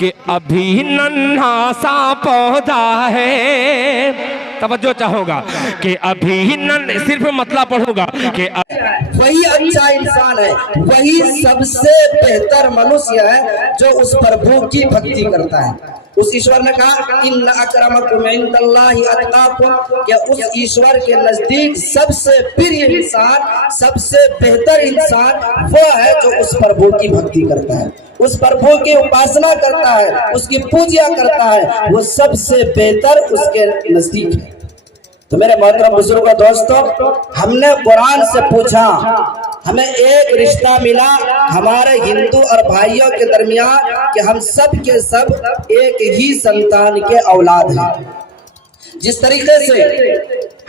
कि अभी नन्हा सा पौधा है, तवज्जो चाहूंगा कि अभी सिर्फ मतलब पढ़ूंगा कि वही अच्छा इंसान है, वही सबसे बेहतर मनुष्य है जो उस प्रभु की भक्ति करता है। उस ईश्वर ने कहा इन्ना अक्रमकुम इंदल्लाहि अत्काकुम, कि उस ईश्वर के नजदीक सबसे प्रिय इंसान, सबसे बेहतर इंसान वो है जो उस प्रभु की भक्ति करता है, उस प्रभु की उपासना करता है, उसकी पूजा करता है, वो सबसे बेहतर उसके नजदीक है। तो मेरे मोहतरम बुजुर्गों दोस्तों, हमने कुरान से पूछा, हमें एक रिश्ता मिला हमारे हिंदू और भाइयों के दरमियान कि हम सब के सब एक ही संतान के औलाद हैं। जिस तरीके से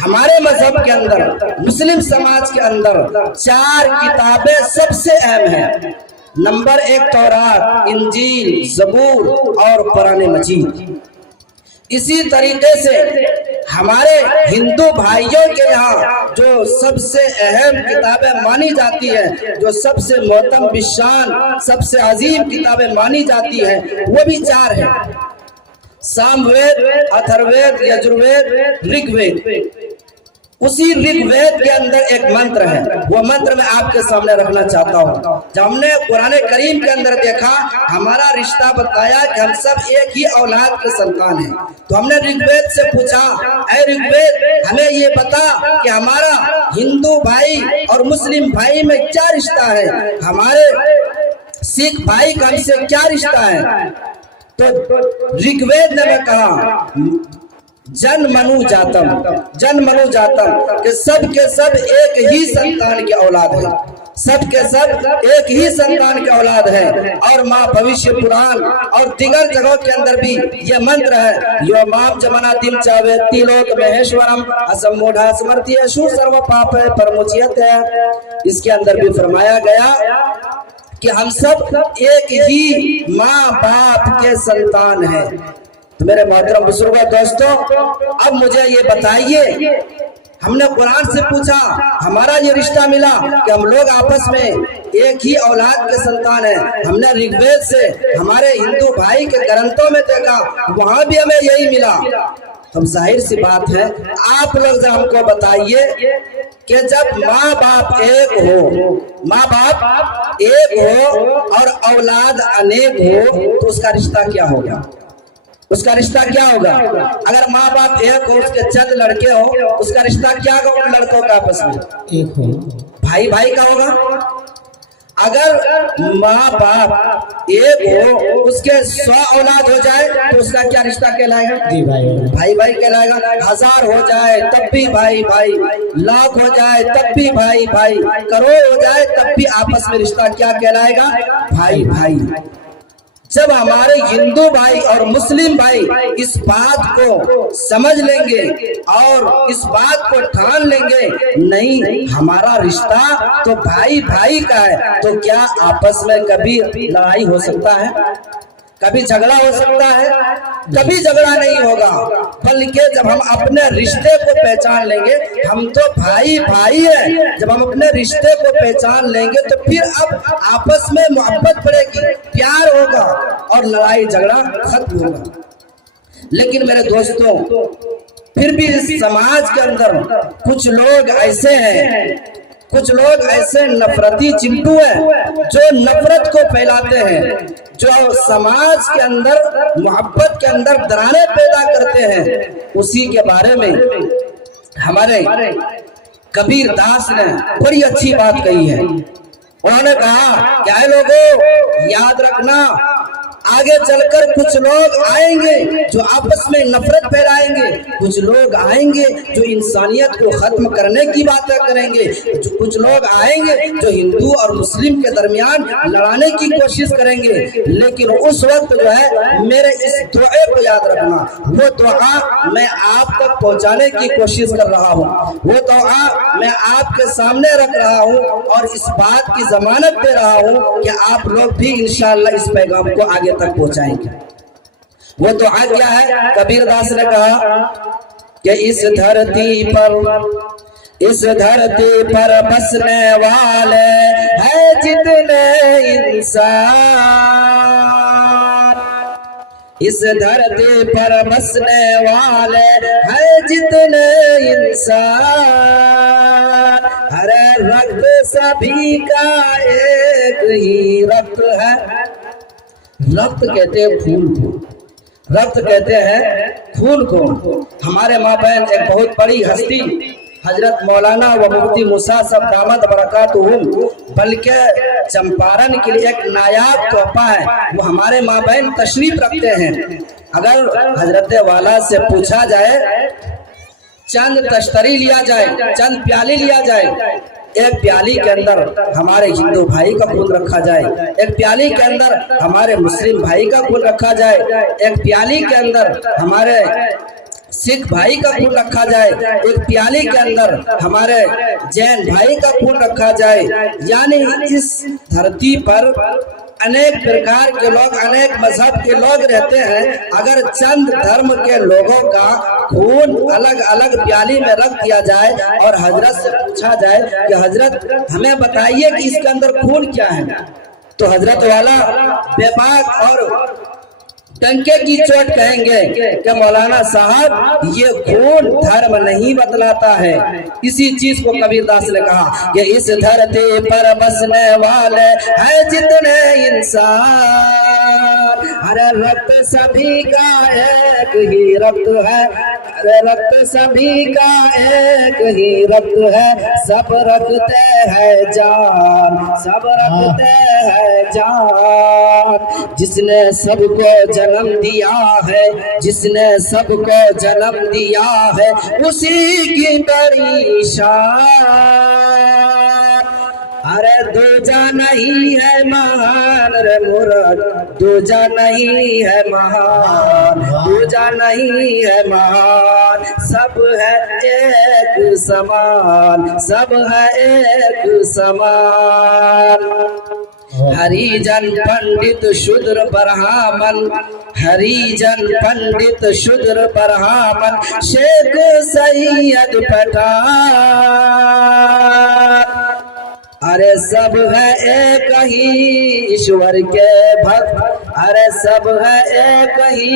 हमारे मजहब के अंदर, मुस्लिम समाज के अंदर 4 किताबें सबसे अहम हैं। नंबर 1 तौरात, इंजील, ज़बूर और कुरान मजीद। इसी तरीके से हमारे हिंदू भाइयों के यहाँ जो सबसे अहम किताबें मानी जाती है, जो सबसे मोहतम बिशान, सबसे अजीम किताबें मानी जाती है, वो भी 4 है। सामवेद, अथर्ववेद, यजुर्वेद, ऋग्वेद। उसी ऋग्वेद के अंदर एक मंत्र है, वो मंत्र मैं आपके सामने रखना चाहता हूँ। जब हमने कुरान करीम के अंदर देखा, हमारा रिश्ता बताया कि हम सब एक ही औलाद के संतान हैं, तो हमने ऋग्वेद से पूछा, ऐ ऋग्वेद हमें ये बता कि हमारा हिंदू भाई और मुस्लिम भाई में क्या रिश्ता है, हमारे सिख भाई का हमसे क्या रिश्ता है। तो ऋग्वेद ने कहा जन मनु जातम, जन मनु जातम, कि सब के सब एक ही संतान के औलाद है, सब के सब एक ही संतान के औलाद है। और माँ भविष्य पुराण और दिगर जगहों के अंदर भी ये मंत्र है, यो माम जमना दिम चावे तिलोक महेश्वरम असम मोढ़ा समर्थी अशु सर्व पाप है परमुचियत है। इसके अंदर भी फरमाया गया कि हम सब एक ही माँ बाप के संतान हैं। तो मेरे मोहतरम बुजुर्गों दोस्तों, अब मुझे ये बताइए, हमने कुरान से पूछा, हमारा ये रिश्ता मिला कि हम लोग आपस में एक ही औलाद के संतान हैं। हमने ऋग्वेद से हमारे हिंदू भाई के ग्रंथों में देखा, वहां भी हमें यही मिला। तो जाहिर सी बात है, आप लोग जरा हमको बताइए कि जब माँ बाप एक हो, माँ बाप एक हो और औलाद अनेक हो, तो उसका रिश्ता क्या होगा? उसका रिश्ता क्या होगा? अगर माँ बाप एक हो, उसके चंद लड़के हो, उसका रिश्ता क्या होगा? उन लड़कों का आपस में एक हो, भाई भाई का होगा। अगर माँ बाप एक हो, उसके 100 औलाद हो जाए तो उसका क्या रिश्ता कहलाएगा? भाई भाई कहलाएगा। 1000 हो जाए तब भी भाई भाई, लाख हो जाए तब भी भाई भाई, करोड़ हो जाए तब भी आपस में रिश्ता क्या कहलाएगा? भाई भाई। जब हमारे हिंदू भाई और मुस्लिम भाई इस बात को समझ लेंगे और इस बात को ठान लेंगे, नहीं हमारा रिश्ता तो भाई भाई का है, तो क्या आपस में कभी लड़ाई हो सकता है? कभी झगड़ा हो सकता है? कभी झगड़ा नहीं होगा। बल्कि जब हम अपने रिश्ते को पहचान लेंगे, हम तो भाई भाई है, जब हम अपने रिश्ते को पहचान लेंगे तो फिर अब आपस में मोहब्बत बढ़ेगी, प्यार होगा और लड़ाई झगड़ा खत्म होगा। लेकिन मेरे दोस्तों, फिर भी इस समाज के अंदर कुछ लोग ऐसे हैं, कुछ लोग ऐसे नफरती चिंटू हैं जो नफरत को फैलाते हैं, जो समाज के अंदर मोहब्बत के अंदर दरारें पैदा करते हैं। उसी के बारे में हमारे कबीर दास ने बड़ी अच्छी बात कही है। उन्होंने कहा, क्या है लोगों, याद रखना, आगे चलकर कुछ लोग आएंगे जो आपस में नफरत फैलाएंगे, कुछ लोग आएंगे जो इंसानियत को खत्म करने की बातें करेंगे, कुछ लोग आएंगे जो हिंदू और मुस्लिम के दरमियान लड़ाने की कोशिश करेंगे। लेकिन उस वक्त जो है, मेरे इस दुआ को याद रखना, वो दुआ मैं आप तक पहुंचाने की कोशिश कर रहा हूँ, वो दुआ मैं आपके सामने रख रहा हूँ और इस बात की जमानत दे रहा हूँ कि आप लोग भी इंशाअल्लाह इस पैगाम को आगे तक पहुंचाएंगे। वो तो आ गया है, कबीर दास ने कहा कि इस धरती पर बसने वाले हैं जितने इंसान, इस धरती पर बसने वाले हैं जितने इंसान, अरे रक्त सभी का एक ही रक्त है। रक्त कहते हैं खून को, रक्त कहते हैं खून को। हमारे माँ बहन एक बहुत बड़ी हस्ती हजरत मौलाना व मुफ्ती मुसा साहब दामद बरकातुहुम, बल्कि चंपारण के लिए एक नायाब तोहफा है, वो हमारे माँ बहन तशरीफ रखते हैं। अगर हजरत वाला से पूछा जाए, चंद तश्तरी लिया जाए, चंद प्याली लिया जाए, एक प्याली के अंदर हमारे हिंदू भाई का खून रखा जाए, एक प्याली के अंदर हमारे मुस्लिम भाई का खून रखा जाए, एक प्याली के अंदर हमारे सिख भाई का खून रखा जाए, एक प्याली के अंदर हमारे जैन भाई का खून रखा जाए। यानी इस धरती पर अनेक प्रकार के लोग, अनेक मजहब के लोग रहते हैं। अगर चंद धर्म के लोगों का खून अलग अलग प्याली में रख दिया जाए और हजरत से पूछा जाए कि हजरत हमें बताइए कि इसके अंदर खून क्या है, तो हजरत वाला बेबाक और टंके की चोट कहेंगे कि मौलाना साहब ये खून धर्म नहीं बतलाता है। इसी चीज को कबीरदास ने कहा कि इस धरती पर बसने वाले हैं जितने इंसान, अरे रक्त सभी का एक ही रक्त है, अरे रक्त सभी का एक ही रक्त है, सब रखते हैं जान, सब रखते हैं जान। जिसने सबको जन्म दिया है, जिसने सबको जन्म दिया है, उसी की बड़ी शान। अरे दूजा नहीं है महान रे मुराद, दूजा नहीं है महान, दूजा नहीं है महान, सब है एक समान, सब है एक समान। हरिजन पंडित शूद्र ब्राह्मण, हरिजन पंडित शूद्र ब्राह्मण, शेख सैयद पठान, अरे सब है एक ही ईश्वर के भक्त, अरे सब है एक ही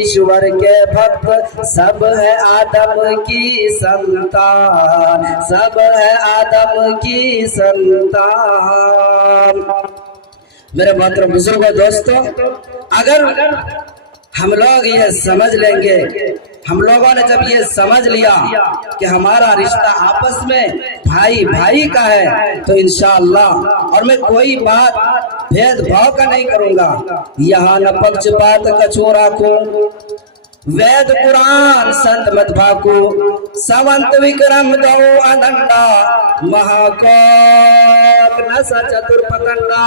ईश्वर के भक्त, सब है आदम की संतान, सब है आदम की संतान। मेरे मोहतरम बुजुर्गों, दोस्तों, अगर हम लोग ये समझ लेंगे, हम लोगों ने जब ये समझ लिया कि हमारा रिश्ता आपस में भाई भाई का है, तो इंशाअल्लाह, और मैं कोई बात भेदभाव का नहीं करूंगा, यहाँ न पक्षपात कछू राखूं, वेद पुराण संत मत भाकू, संवंत विक्रम दो अनंडा, महाकोप न चतुर पतंगा,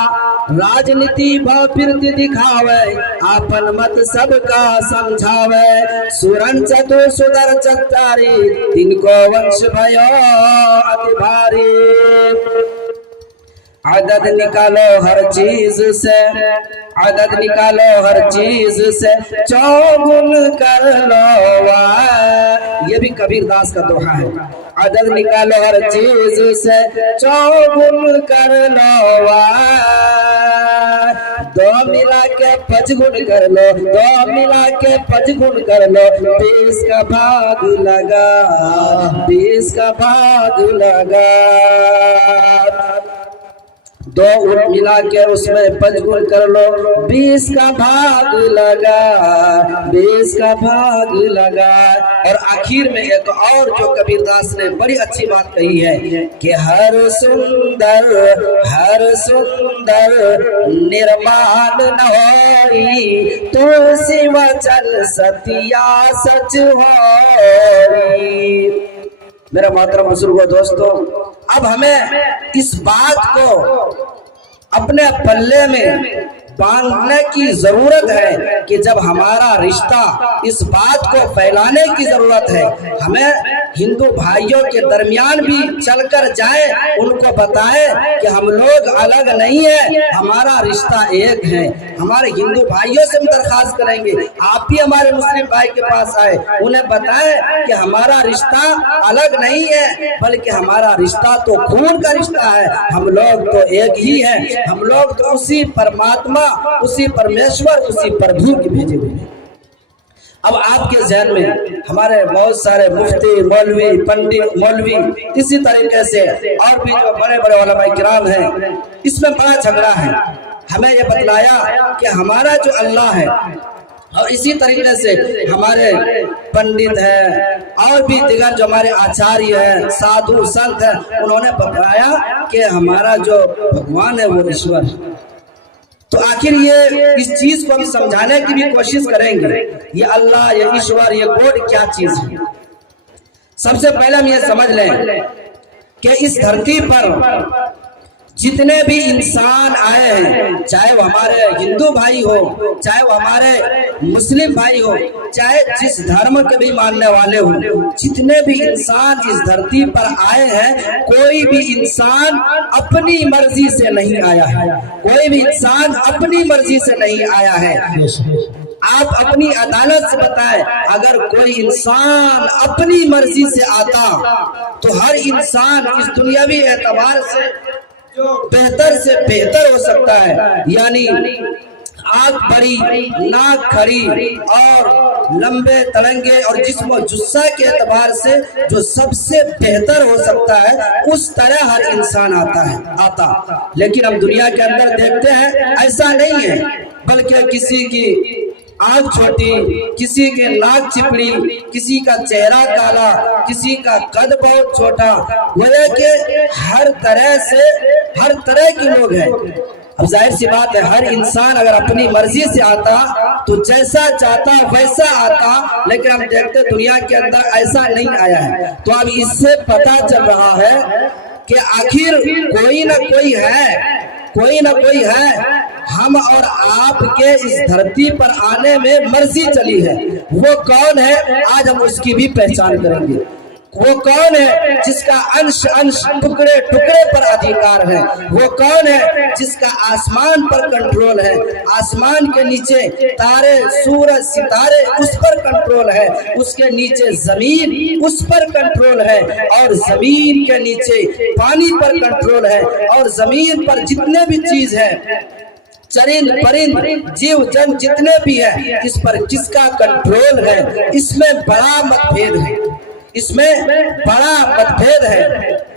राजनीति भाव फिरती दिखावे, आपन मत सबका समझावे, सुरन चतुर सुधर चतारी, तिनको वंश भयो अति भारी। आदत निकालो हर चीज से, आदत निकालो हर चीज से, चौगुन कर लो वाह। ये भी कबीरदास का दोहा है। आदत निकालो हर चीज से, चौगुन कर लो वाह। दो मिला के पचगुन कर लो, दो मिला के पचगुन कर लो, 20 का भाग लगा, 20 का भाग लगा। दो मिला के उसमें पंचगुण कर लो, 20 का भाग लगा, 20 का भाग लगा। और आखिर में एक और जो कबीरदास ने बड़ी अच्छी बात कही है कि हर सुंदर निर्माण न होई, तुलसी वचन सतिया सच होई। मेरा मोहतरम बुजुर्गों, दोस्तों, अब हमें इस बात को अपने पल्ले में बांधने की जरूरत है कि जब हमारा रिश्ता, इस बात को फैलाने की जरूरत है। हमें हिंदू भाइयों के दरमियान भी चलकर जाए, उनको बताए कि हम लोग अलग नहीं है, हमारा रिश्ता एक है। हमारे हिंदू भाइयों से हम दरखास्त करेंगे, आप भी हमारे मुस्लिम भाई के पास आए, उन्हें बताए कि हमारा रिश्ता अलग नहीं है, बल्कि हमारा रिश्ता तो खून का रिश्ता है, हम लोग तो एक ही हैं, हम लोग तो उसी परमात्मा, उसी परमेश्वर, उसी प्रभु के भेजे हुए हैं। अब आपके जहन में हमारे बहुत सारे मुफ्ती, मौलवी, पंडित, मौलवी, इसी तरीके से और भी जो बड़े बड़े उलमा किराम हैं, इसमें बड़ा झगड़ा है। हमें ये बतलाया कि हमारा जो अल्लाह है, और इसी तरीके से हमारे पंडित हैं और भी दिगर जो हमारे आचार्य हैं, साधु संत हैं, उन्होंने बताया कि हमारा जो भगवान है वो ईश्वर है। तो आखिर ये इस चीज को हम समझाने की भी कोशिश करेंगे, ये अल्लाह, ये ईश्वर, ये गॉड क्या चीज है। सबसे पहले हम ये समझ लें कि इस धरती पर जितने भी इंसान आए हैं, चाहे वो हमारे हिंदू भाई हो, चाहे वो हमारे मुस्लिम भाई हो, चाहे जिस धर्म के भी मानने वाले हो, जितने भी इंसान इस धरती पर आए हैं, कोई भी इंसान अपनी मर्जी से नहीं आया है, कोई भी इंसान अपनी मर्जी से नहीं आया है। आप अपनी अदालत से बताएं, अगर कोई इंसान अपनी मर्जी से आता तो हर इंसान इस दुनियावी एतबार से जो बेहतर से बेहतर हो सकता है, यानी आंख बड़ी, नाक खड़ी और लंबे तलंगे और जिस्म जुस्सा के एतबार से जो सबसे बेहतर हो सकता है, उस तरह हर इंसान आता। लेकिन हम दुनिया के अंदर देखते हैं ऐसा नहीं है, बल्कि किसी की आंख छोटी, किसी के नाक चिपड़ी, किसी का चेहरा काला, किसी का कद बहुत छोटा, वजह के हर तरह के लोग हैं। अब जाहिर सी बात है, हर इंसान अगर अपनी मर्जी से आता तो जैसा चाहता वैसा आता, लेकिन हम देखते दुनिया के अंदर ऐसा नहीं आया है। तो अब इससे पता चल रहा है कि आखिर कोई ना कोई है। हम और आपके इस धरती पर आने में मर्जी चली है। वो कौन है, आज हम उसकी भी पहचान करेंगे। वो कौन है जिसका अंश टुकड़े टुकड़े पर अधिकार है। वो कौन है जिसका आसमान पर कंट्रोल है, आसमान के नीचे तारे, सूरज, सितारे, उस पर कंट्रोल है, उसके नीचे जमीन, उस पर कंट्रोल है, और जमीन के नीचे पानी पर कंट्रोल है, और जमीन पर जितने भी चीज है, चरिंद परिंद, जीव जन जितने भी है, इस पर किसका कंट्रोल है, इसमें बड़ा मतभेद है।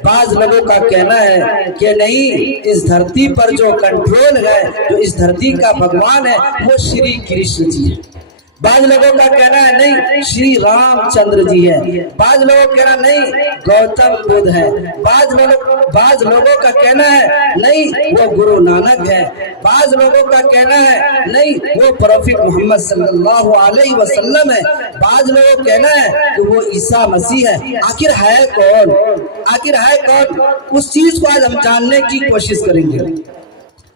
बाज लोगों का कहना है कि नहीं, इस धरती पर जो कंट्रोल है, जो इस धरती का भगवान है, वो श्री कृष्ण जी है। बाज लोगों का कहना है नहीं, श्री रामचंद्र जी है। बाज लोगों का कहना नहीं, गौतम बुद्ध है। बाज लोगों का कहना है नहीं, वो गुरु नानक है। बाज लोगों का कहना है नहीं, वो प्रोफेट मोहम्मद सल्लल्लाहु अलैहि वसल्लम है। बाज लोगों का कहना है कि वो ईसा मसीह है। आखिर है कौन? उस चीज को आज हम जानने की कोशिश करेंगे,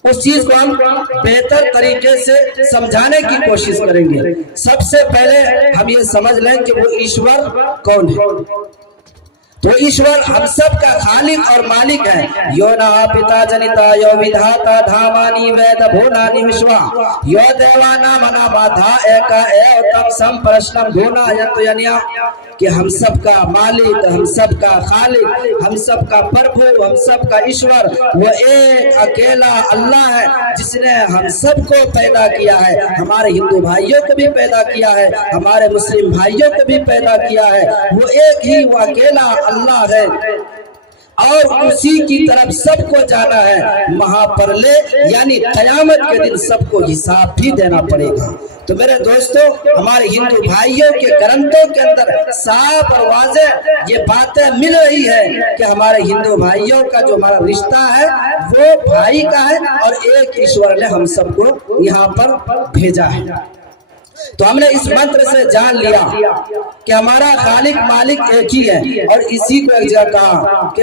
उस चीज को हम बेहतर तरीके से समझाने की कोशिश करेंगे। सबसे पहले हम ये समझ लें कि वो ईश्वर कौन है। तो ईश्वर हम सब का खालिक और मालिक है। यो ना पिता जनिता यो विधाता धामानि वेद भुवनानि विश्वा यो देवाना मना बाधा एका एवं सम प्रश्नम भुवना यतयन्या, कि हम सब का मालिक, हम सब का खालिक, हम सब का प्रभु, हम सब का ईश्वर वो एक अकेला अल्लाह है, जिसने हम सबको पैदा किया है। हमारे हिंदू भाइयों को भी पैदा किया है, हमारे मुस्लिम भाइयों को भी पैदा किया है। वो एक ही, वो अकेला अल्लाह है, और उसी की तरफ सबको जाना है। महाप्रलय यानी कयामत के दिन सबको हिसाब भी देना पड़ेगा। तो मेरे दोस्तों, हमारे हिंदू भाइयों के ग्रंथों के अंदर साफ और वाज़ेह ये बातें मिल रही है कि हमारे हिंदू भाइयों का जो हमारा रिश्ता है वो भाई का है, और एक ईश्वर ने हम सबको यहाँ पर भेजा है। तो हमने इस मंत्र से जान लिया कि हमारा खालिक मालिक एक ही है, और इसी को एक जगह कहा कि